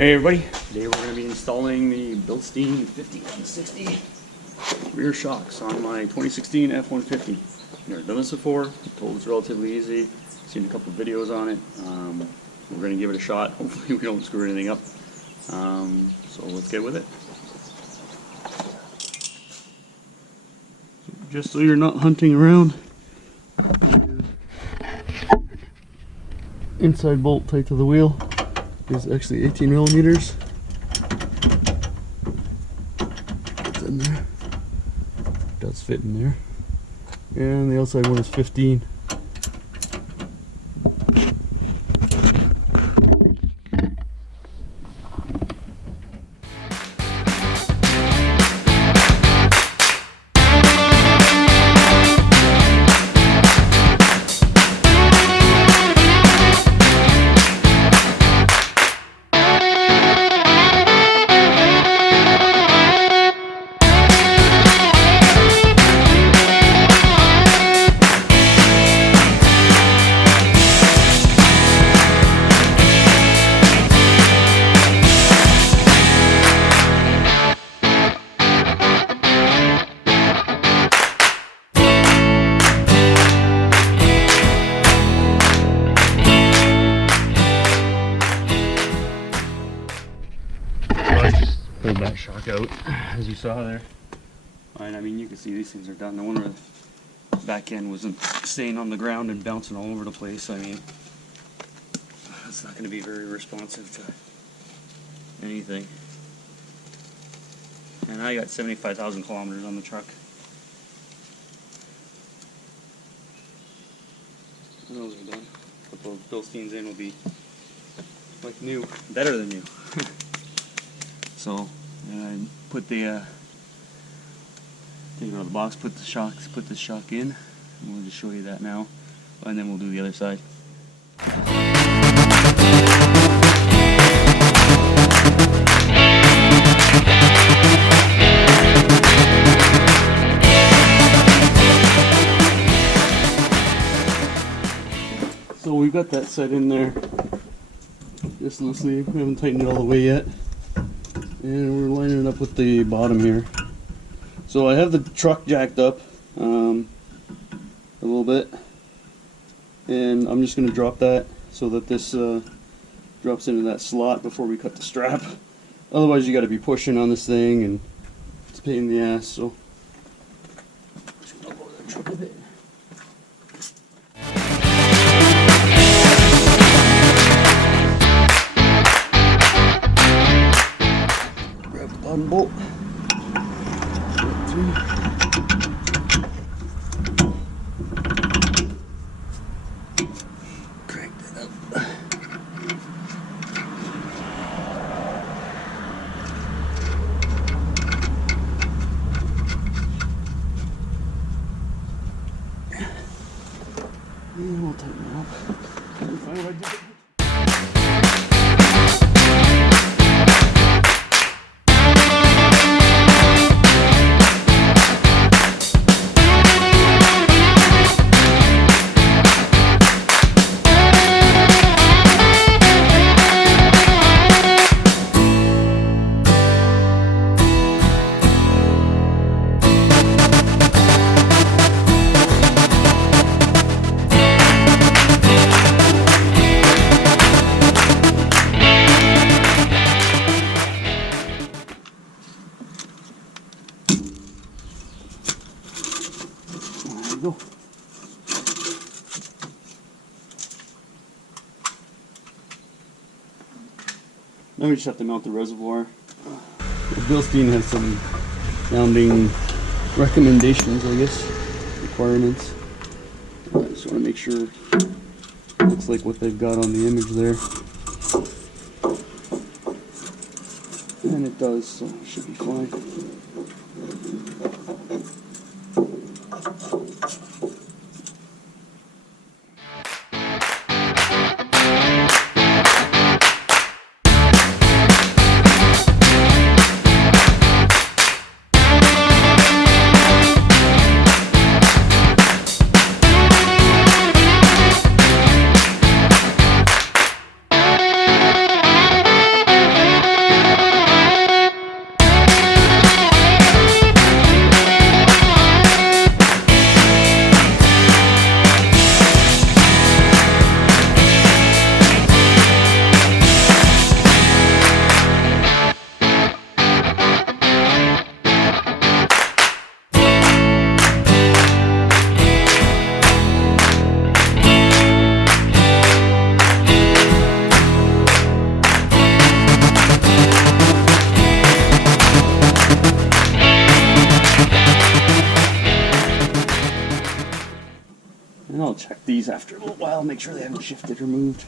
Hey everybody, today we're going to be installing the Bilstein 50-60 rear shocks on my 2016 F-150. Never done this before, I'm told it's relatively easy, seen a couple of videos on it. We're going to give it a shot, hopefully we don't screw anything up. So let's get with it. Just so you're not hunting around, inside bolt tight to the wheel is actually 18 millimeters. It's in there. It does fit in there. And the outside one is 15. Pulled that shock out, as you saw there. And I mean, you can see these things are done. No wonder the back end wasn't staying on the ground and bouncing all over the place. I mean, it's not going to be very responsive to anything. And I got 75,000 kilometers on the truck. Those are done. Put those Bilsteins in will be like new, better than new. So, I put the take it out of the box, put the shock in, and we'll just show you that now, and then we'll do the other side. So we've got that set in there, just loosely. We haven't tightened it all the way yet. And we're lining it up with the bottom here. So I have the truck jacked up a little bit, and I'm just going to drop that so that this drops into that slot before we cut the strap. Otherwise you got to be pushing on this thing and it's a pain in the ass. So I'm just going to lower the truck a bit. Bottom bolt. Crank that up. And we'll tighten it up. Find what I did. Go. Now we just have to mount the reservoir. The Bilstein has some sounding recommendations, I guess, requirements. I just want to make sure it looks like what they've got on the image there. And it does, so it should be fine. check these after a little while, make sure they haven't shifted or moved.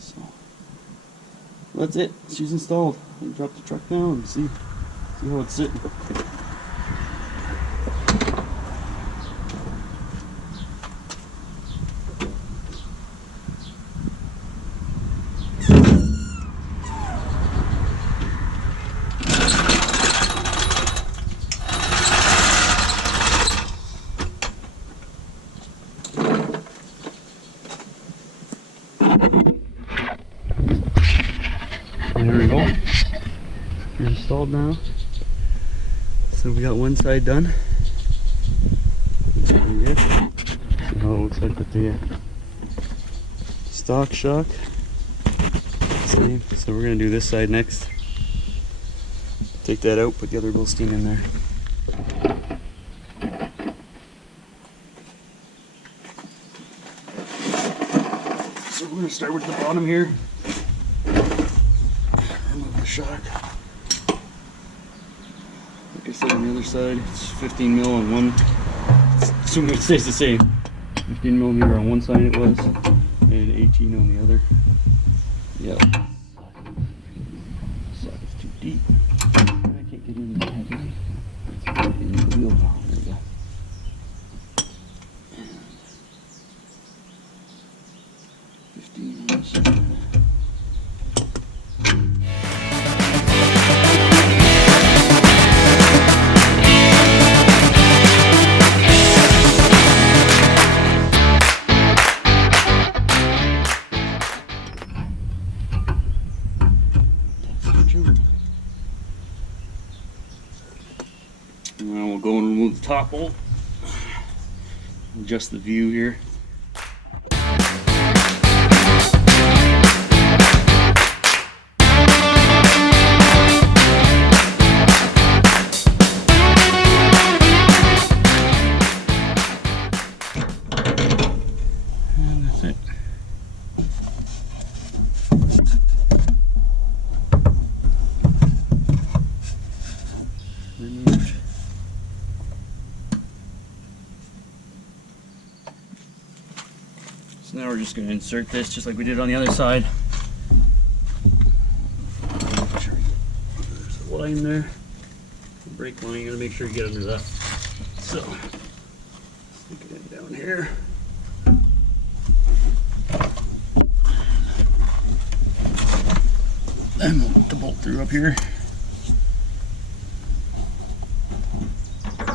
So that's it. She's installed. I can drop the truck down and see how it's sitting. There we go. You're installed now. So we got one side done. Pretty good. See how it looks like with the stock shock. Same. So we're gonna do this side next. Take that out, put the other Bilstein in there. So we're gonna start with the bottom here. Remove the shock. Like I said, on the other side, it's 15 mil on one. Assuming it stays the same. 15 millimeter on one side it was, and 18 on the other. Yep. Sock is too deep. I can't get in the head. Let's get in the wheel. There we go. 15 on this side. Now we'll go and remove the top bolt, adjust the view here. And that's it. Removed. So now we're just going to insert this just like we did on the other side. Make sure there's a line there. The brake line, you got to make sure you get under that. So, stick it in down here. Then we'll put the bolt through up here. That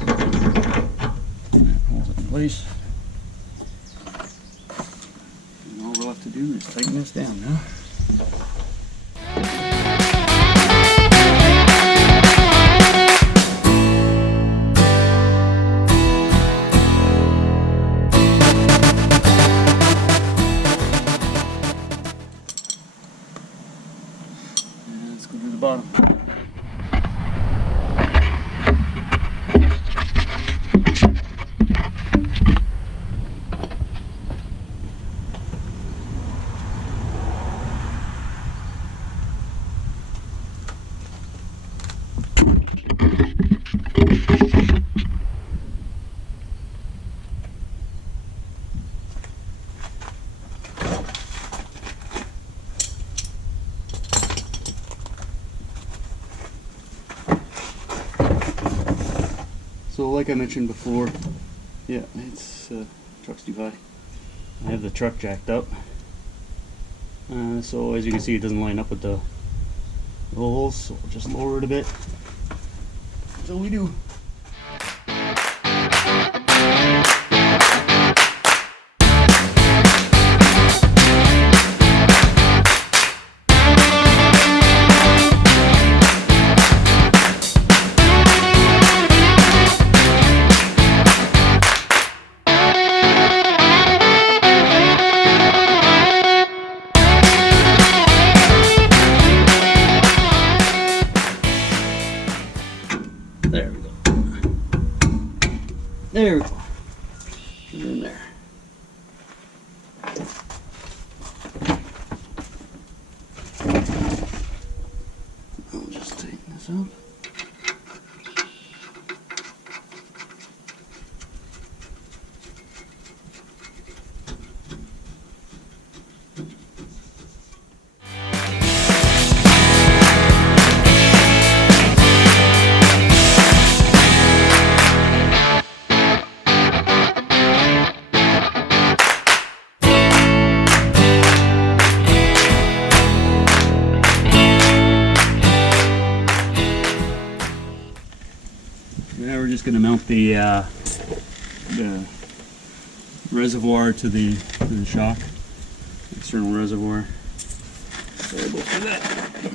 holds it in place. And all we'll have to do is tighten this down now. And let's go to the bottom. So like I mentioned before, yeah, it's truck's too high. I have the truck jacked up, so as you can see, it doesn't line up with the holes. So we'll just lower it a bit. So we do. There we go. just going to mount the reservoir to the shock, external reservoir. Sorry about that.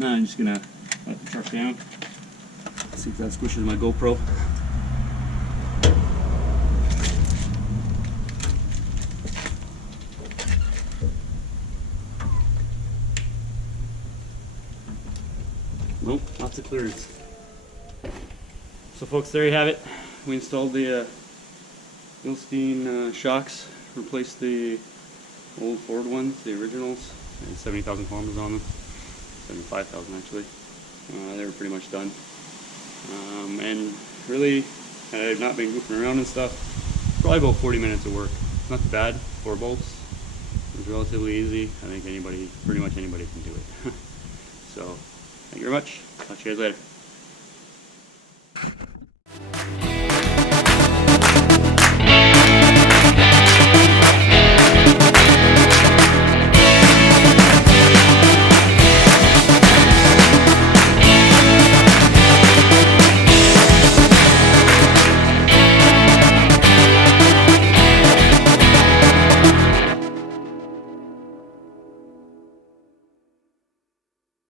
Now I'm just gonna let the truck down, see if that squishes my GoPro. Nope, lots of clearance. So folks, there you have it. We installed the Bilstein shocks, replaced the old Ford ones, the originals, and 70,000 kilometers on them. 75,000 actually. They were pretty much done. And really, I've not been goofing around and stuff. Probably about 40 minutes of work. Not too bad. 4 bolts. It was relatively easy. I think pretty much anybody can do it. So, thank you very much. Talk to you guys later.